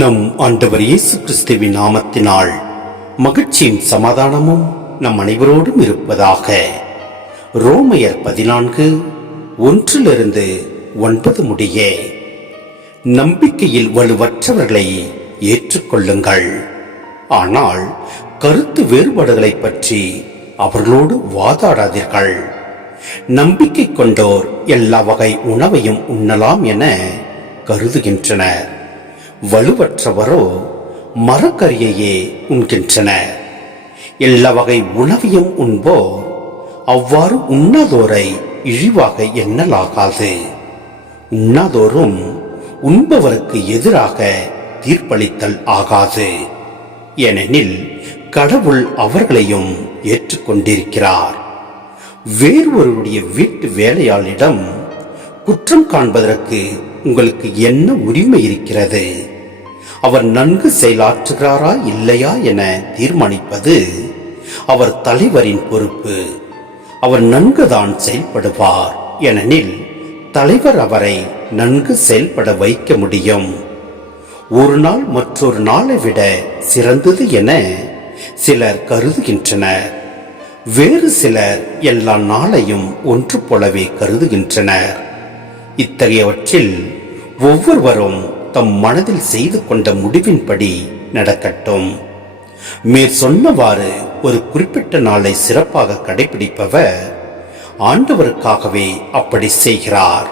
நம் ஆண்டவர் இயேசு கிறிஸ்துவின் நாமத்தினால் மகிழ்ச்சியும் சமாதானமும் நம் அனைவரோடும் இருப்பதாக. ரோமையர் 14:1 முடிய நம்பிக்கையில் வலுவற்றவர்களை ஏற்றுக்கொள்ளுங்கள், ஆனால் கருத்து வேறுபாடுகளை பற்றி அவர்களோடு வாதாடாதீர்கள். நம்பிக்கை கொண்டோர் எல்லா வகை உணவையும் உண்ணலாம் என கருதுகின்றனர். வலுவற்றவரோ மரக்கறியையே உண்கின்றனர். எல்லா வகை உணவையும் உண்போர் அவ்வாறு உண்ணாதோரை இழிவாக எண்ணலாகாது. உண்ணாதோரும் உண்பவருக்கு எதிராக தீர்ப்பளித்தல் ஆகாது. ஏனெனில் கடவுள் அவர்களையும் ஏற்றுக்கொண்டிருக்கிறார். வேறொருவருடைய வீட்டு வேலையாளிடம் குற்றம் காண்பதற்கு உங்களுக்கு என்ன உரிமை இருக்கிறது? அவர் நன்கு செயலாற்றுகிறாரா இல்லையா என தீர்மானிப்பது அவர் தலைவரின் பொறுப்பு. அவர் நன்குதான் செயல்படுவார், ஏனெனில் தலைவர் அவரை நன்கு செயல்பட வைக்க முடியும். ஒரு நாள் மற்றொரு நாளை விட சிறந்தது என சிலர் கருதுகின்றனர். வேறு சிலர் எல்லா நாளையும் ஒன்று போலவே கருதுகின்றனர். இத்தகையவற்றில் ஒவ்வொருவரும் தம் மனதில் செய்து கொண்ட முடிவின்படி நடக்கட்டும். மேற் சொன்னவாறு ஒரு குறிப்பிட்ட நாளை சிறப்பாக கடைபிடிப்பவர் ஆண்டவருக்காகவே அப்படி செய்கிறார்.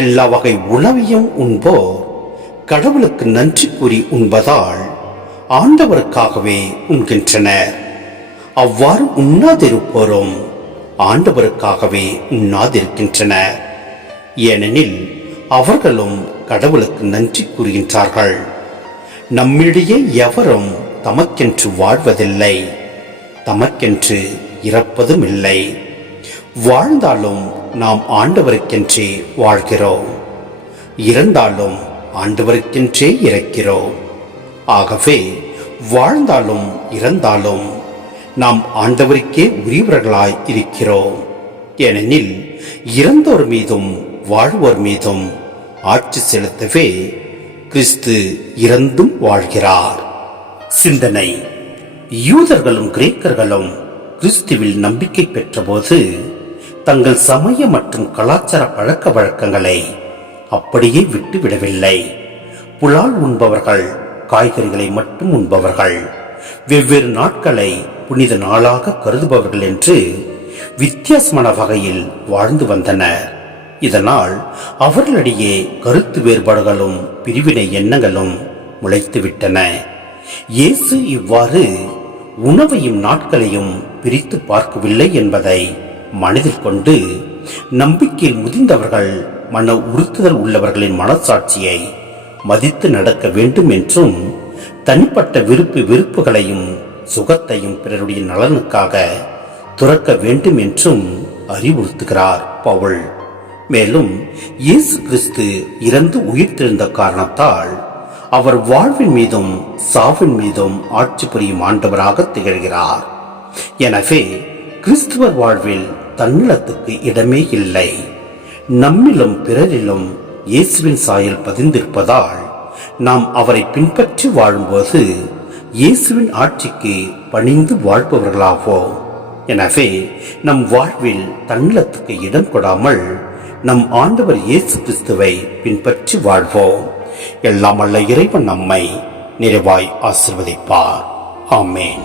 எல்லா வகை உணவையும் உண்போர் கடவுளுக்கு நன்றி கூறி உண்பதால் ஆண்டவருக்காகவே உண்கின்றனர். அவ்வாறு உண்ணாதிருப்போரும் ஆண்டவருக்காகவே உண்ணாதிருக்கின்றனர், ஏனெனில் அவர்களும் கடவுளுக்கு நன்றி கூறுகின்றார்கள். நம்மிடையே எவரும் தமக்கென்று வாழ்வதில்லை, தமக்கென்று இறப்பதும் இல்லை. வாழ்ந்தாலும் நாம் ஆண்டவருக்கென்றே வாழ்கிறோம், இறந்தாலும் ஆண்டவருக்கென்றே இறக்கிறோம். ஆகவே வாழ்ந்தாலும் இறந்தாலும் நாம் ஆண்டவருக்கே உரியவர்களாய் இருக்கிறோம். ஏனெனில் இறந்தோர் மீதும் வாழ்வோர் மீதும் ஆட்சி செலுத்தவே கிறிஸ்து இறந்தும் வாழ்கிறார். சிந்தனை: யூதர்களும் கிரேக்கர்களும் கிறிஸ்துவில் நம்பிக்கை பெற்றபோது தங்கள் சமய மற்றும் கலாச்சார பழக்க வழக்கங்களை அப்படியே விட்டுவிடவில்லை. புலால் உண்பவர்கள் காய்கறிகளை மட்டும் உண்பவர்கள், வெவ்வேறு நாட்களை புனித நாளாக கருதுபவர்கள் என்று வித்தியாசமான வகையில் வாழ்ந்து வந்தனர். இதனால் அவர்களிடையே கருத்து வேறுபாடுகளும் பிரிவினை எண்ணங்களும் முளைத்துவிட்டன. இயேசு இவ்வாறு உணவையும் நாட்களையும் பிரித்து பார்க்கவில்லை என்பதை மனதில் கொண்டு நம்பிக்கையில் முதிர்ந்தவர்கள் மன உறுத்துதல் உள்ளவர்களின் மனசாட்சியை மதித்து நடக்க வேண்டும் என்றும், தனிப்பட்ட வெறுப்புகளையும் சுகத்தையும் பிறருடைய நலனுக்காக துறக்க வேண்டும் என்றும் அறிவுறுத்துகிறார் பவுல். மேலும் இயேசு கிறிஸ்து இறந்து உயிர்த்தெழுந்த காரணத்தால் அவர் வாழ்வின் மீதும் சாவின் மீதும் ஆட்சி புரியும் ஆண்டவராக திகழ்கிறார். எனவே கிறிஸ்துவர் வாழ்வில் தன்னலத்துக்கு இடமே இல்லை. நம்மிலும் பிறரிலும் இயேசுவின் சாயல் பதிந்திருப்பதால் நாம் அவரை பின்பற்றி வாழும்போது இயேசுவின் ஆட்சிக்கு பணிந்து வாழ்பவர்களாவோம். எனவே நம் வாழ்வில் தன்னலத்துக்கு இடம் கொடாமல் நம் ஆண்டவர் இயேசு கிறிஸ்துவை பின்பற்றி வாழ்வோம். எல்லாம் வல்ல இறைவன் நம்மை நிறைவாய் ஆசீர்வதிப்பார். ஆமென்.